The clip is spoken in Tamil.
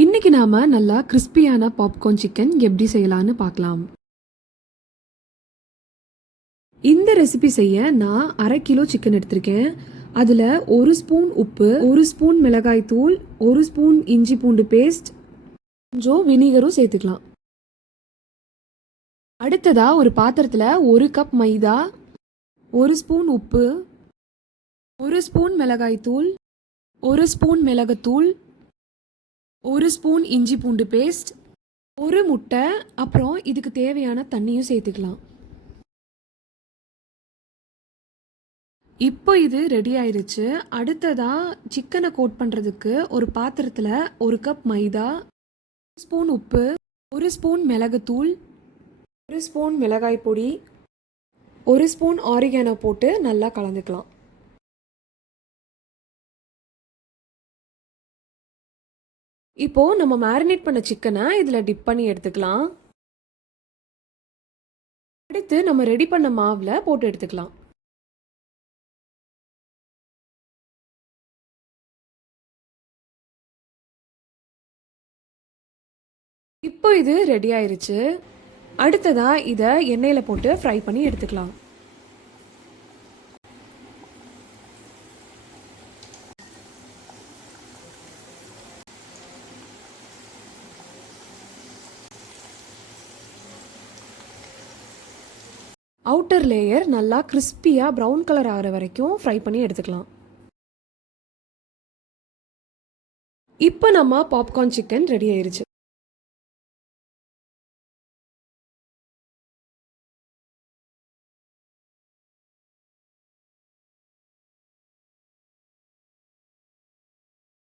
இன்னைக்கு நாம நல்லா கிறிஸ்பியான பாப்கார்ன் சிக்கன் எப்படி செய்யலாம்னு பார்க்கலாம். இந்த ரெசிபி செய்ய நான் 1/2 கிலோ சிக்கன் எடுத்திருக்கேன். அதுல 1 ஸ்பூன் உப்பு, 1 ஸ்பூன் மிளகாய் தூள், 1 ஸ்பூன் இஞ்சி பூண்டு பேஸ்ட், கொஞ்சம் வினிகரும் சேர்த்துக்கலாம். அடுத்ததா ஒரு பாத்திரத்துல 1 கப் மைதா, 1 ஸ்பூன் உப்பு, 1 ஸ்பூன் மிளகாய் தூள், 1 ஸ்பூன் மிளகுத்தூள், 1 ஸ்பூன் இஞ்சி பூண்டு பேஸ்ட், 1 முட்டை, அப்புறம் இதுக்கு தேவையான தண்ணியும் சேர்த்துக்கலாம். இப்போ இது ரெடி ஆயிருச்சு. அடுத்ததா சிக்கனை கோட் பண்ணுறதுக்கு ஒரு பாத்திரத்தில் 1 கப் மைதா, 1 ஸ்பூன் உப்பு, 1 ஸ்பூன் மிளகுத்தூள், 1 ஸ்பூன் மிளகாய் பொடி, 1 ஸ்பூன் ஆரிகானோ போட்டு நல்லா கலந்துக்கலாம். இப்போ நம்ம மேரினேட் பண்ண சிக்கனை இதில் டிப் பண்ணி எடுத்துக்கலாம். அடுத்து நம்ம ரெடி பண்ண மாவில் போட்டு எடுத்துக்கலாம். இப்போ இது ரெடி ஆயிருச்சு. அடுத்ததா இதை எண்ணெயில் போட்டு ஃப்ரை பண்ணி எடுத்துக்கலாம். அவுட்டர் லேயர் நல்லா கிறிஸ்பியாக ப்ரௌன் கலர் ஆகிற வரைக்கும் ஃப்ரை பண்ணி எடுத்துக்கலாம். இப்போ நம்ம பாப்கார்ன் சிக்கன் ரெடி ஆயிருச்சு.